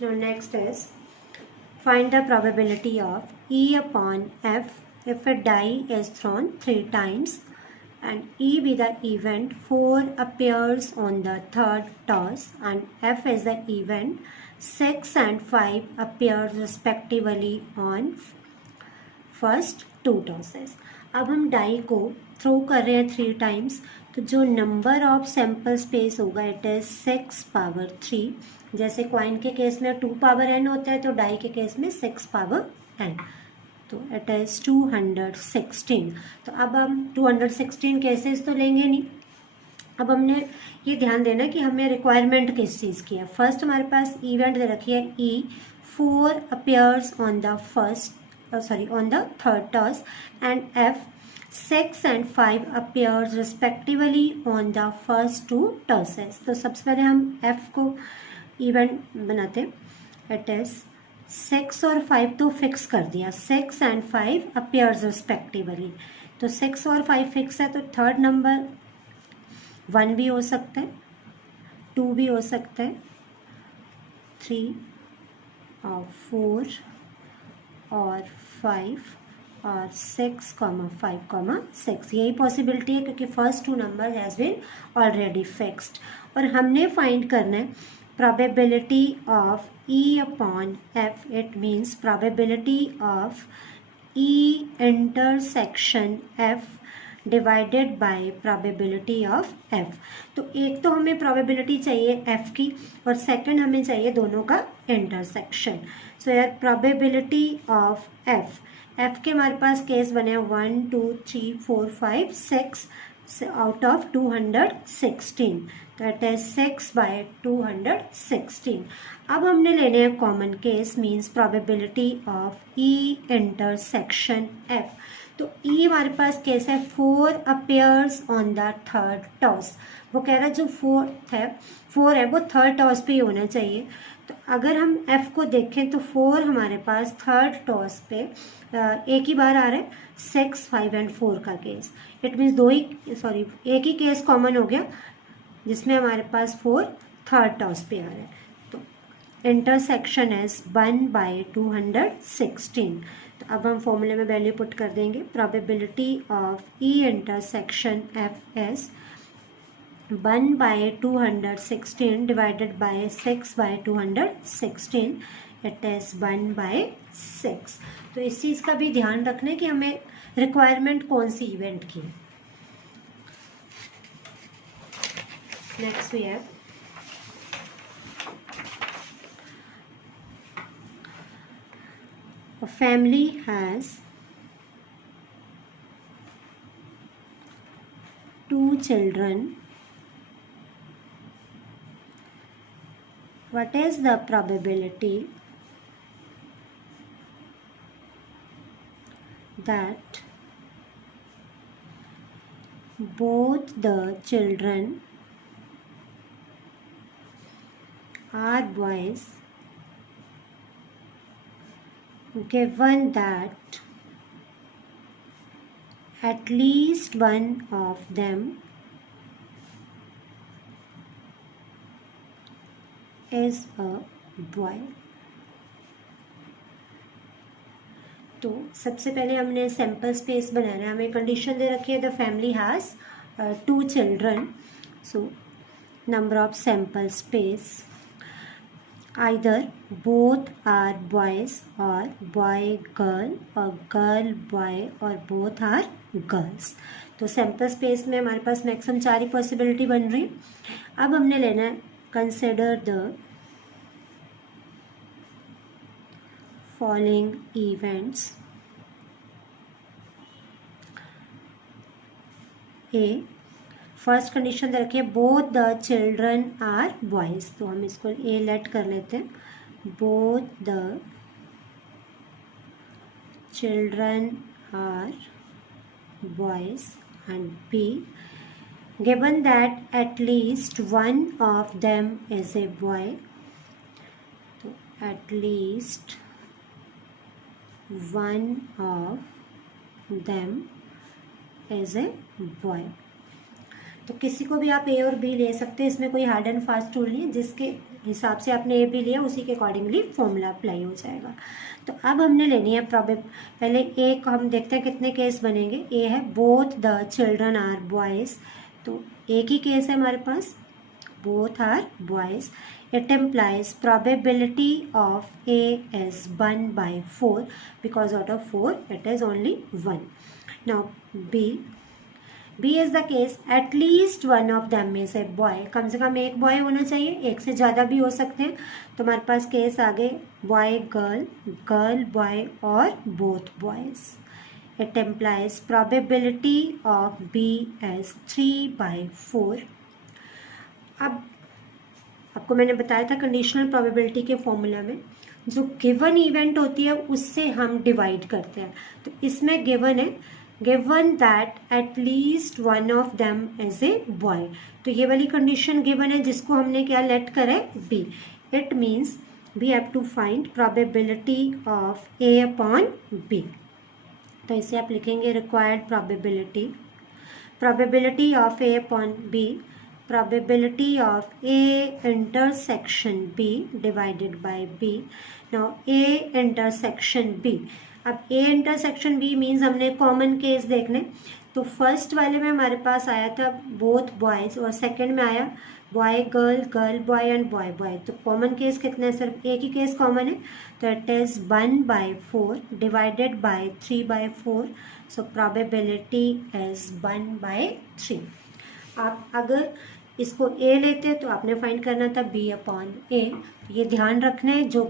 Now next is find the probability of E upon F if a die is thrown 3 times and E be the event 4 appears on the third toss and F is the event 6 and 5 appears respectively on first 2 tosses. अब हम die को throw कर रहे हैं 3 times, तो जो number of sample space होगा it is 6 power 3। जैसे क्वाइन के केस में 2 पावर n होता है तो डाई के केस में 6 पावर n, तो इट इज 216। तो अब हम 216 केसेस तो लेंगे नहीं। अब हमने ये ध्यान देना कि हमें रिक्वायरमेंट किस चीज़ की है। फर्स्ट हमारे पास इवेंट दे रखी है E 4 appears on the on the third toss and F 6 and 5 appears respectively on the first 2 tosses। तो सबसे पहले हम F को इवेंट बनाते हैं। इट इज 6 और 5 तो फिक्स कर दिया, 6 and 5 appears respectively। तो 6 और 5 फिक्स है, तो थर्ड नंबर 1 भी हो सकता है, 2 भी हो सकता है, 3 और 4 और 5 और 6, 5, 6 यही पॉसिबिलिटी है क्योंकि first 2 number has been already fixed. और हमने फाइंड करना है probability of E upon F, it means probability of E intersection F divided by probability of F। तो एक तो हमें probability चाहिए F की और सेकंड हमें चाहिए दोनों का इंटरसेक्शन। सो यार probability of F के हमारे पास केस बने 1 2 3 4 5 6 आउट ऑफ 216, तो इट इज 6 बाय 216। अब हमने लेने हैं common case, means probability of E intersection F। तो E हमारे पास केस है 4 appears on the third toss। वो कह रहा है जो 4 है वो थर्ड टॉस पे ही होना चाहिए। तो अगर हम F को देखें तो 4 हमारे पास थर्ड टॉस पे एक ही बार आ रहा है, 6 5 एंड 4 का केस। इट मीन्स एक ही केस कॉमन हो गया जिसमें हमारे पास 4 थर्ड टॉस पे आ रहा है। तो इंटरसेक्शन इज 1 बाय 216। तो अब हम फॉर्मूले में वैल्यू पुट कर देंगे। Probability of E intersection F is 1 by 216 divided by 6 by 216, it is 1 by 6। तो इस चीज़ का भी ध्यान रखना है कि हमें रिक्वायरमेंट कौन सी इवेंट की है। Next we have a family has 2 children. What is the probability that both the children are boys given that at least one of them is a boy? तो सबसे पहले हमने सैम्पल स्पेस बनाना है। हमें condition दे रखी है the family has 2 children. So number of sample space either both are boys or boy girl or girl boy or both are girls। तो सैम्पल स्पेस में हमारे पास मैक्सिमम 4 ही पॉसिबिलिटी बन रही। अब हमने लेना है consider the following events. A first condition दे रखी है both the children are boys, तो हम इसको ए लेट कर लेते हैं। Both the children are boys and B given that at least one of them is a boy, तो at least one of them is a boy. तो किसी को भी आप ए और बी ले सकते हैं, इसमें कोई हार्ड एंड फास्ट रूल नहीं है। हिसाब से आपने ए बी लिया, उसी के अकॉर्डिंगली फॉर्मूला अप्लाई हो जाएगा। तो अब हमने लेनी है पहले ए को हम देखते हैं कितने केस बनेंगे। ए है both the children are boys, तो एक ही केस है हमारे पास, both are boys. It implies probability of A is 1 by 4 because out of 4 it is only 1. Now B is the case at least one of them is a boy. कम से कम एक boy होना चाहिए, एक से ज़्यादा भी हो सकते हैं। तो हमारे पास केस आ गए बॉय गर्ल, गर्ल बॉय और both boys. It implies probability of B as 3 by 4. अब आपको मैंने बताया था कंडीशनल प्रोबेबिलिटी के फॉर्मूला में जो गिवन इवेंट होती है उससे हम डिवाइड करते हैं। तो इसमें गिवन है, given that at least one of them is a boy. तो ये वाली कंडीशन गिवन है जिसको हमने क्या लेट करा है B. It means we have to find probability of A upon B. तो इसे आप लिखेंगे required probability of A upon B, probability of A intersection B divided by B. Now A intersection B, अब A intersection B means हमने common case देखने। तो first वाले में हमारे पास आया था बोथ बॉयज और सेकंड में आया boy girl, girl boy and boy boy. तो कॉमन केस कितने हैं? सिर्फ एक ही केस कॉमन है, तो it is 1 by 4 divided by 3 by 4। So probability is 1 by 3। आप अगर इसको ए लेते तो आपने फाइंड करना था बी अपॉन ए। ये ध्यान रखना है जो